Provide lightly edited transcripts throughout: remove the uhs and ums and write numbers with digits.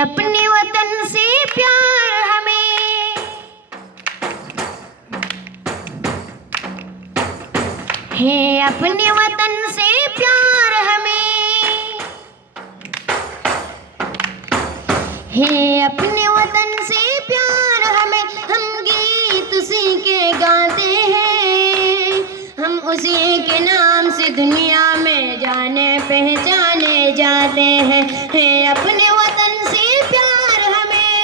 अपने वतन से प्यार हमें है, अपने वतन से प्यार हमें है, अपने वतन से प्यार हमें। हम गीत उसी के गाते हैं, हम उसी के नाम से दुनिया में जाने पहचाने जाते हैं। है अपने वतन से प्यार हमें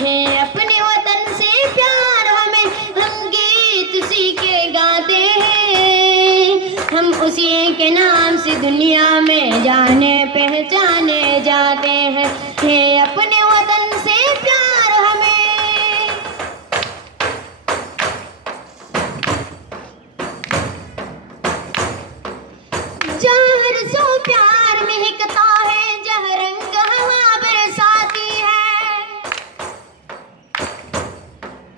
है, अपने वतन से प्यार हमें। हम गीत उसी के गाते हैं, हम उसी के नाम से दुनिया में जाने पहचाने जाते हैं। है अपने वतन से प्यार हमें। जहर सो प्यार महकता है, जहर रंग हवा बरसाती है,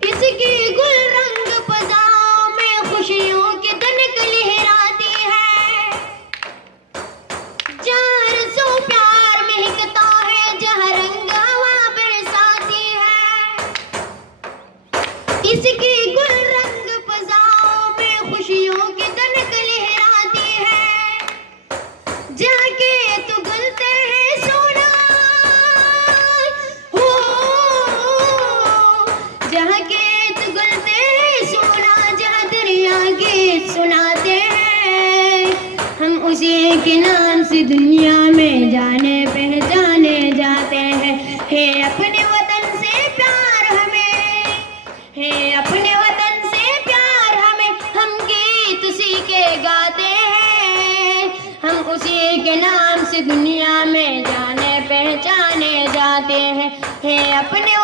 इसकी गुल रंग फजाओं में खुशियों की दनक लहराती है। जहर सो प्यार महकता है, जहर रंग हवा बरसाती है, इसकी गुल रंग फजाओं में खुशियों की दनक लहराती है। जाके तो गलते हैं सोना हो, जहाँ के तो गलते हैं सोना, जहाँ दरिया गीत सुनाते हैं। हम उसी के नाम से दुनिया में जाने पहचाने जाते हैं। है अपने वतन से प्यार हमें है, अपने वतन से प्यार हमें। हम गीत उसी के गाते हैं, हम उसी के नाम से दुनिया में जाने पहचाने जाते हैं। है अपने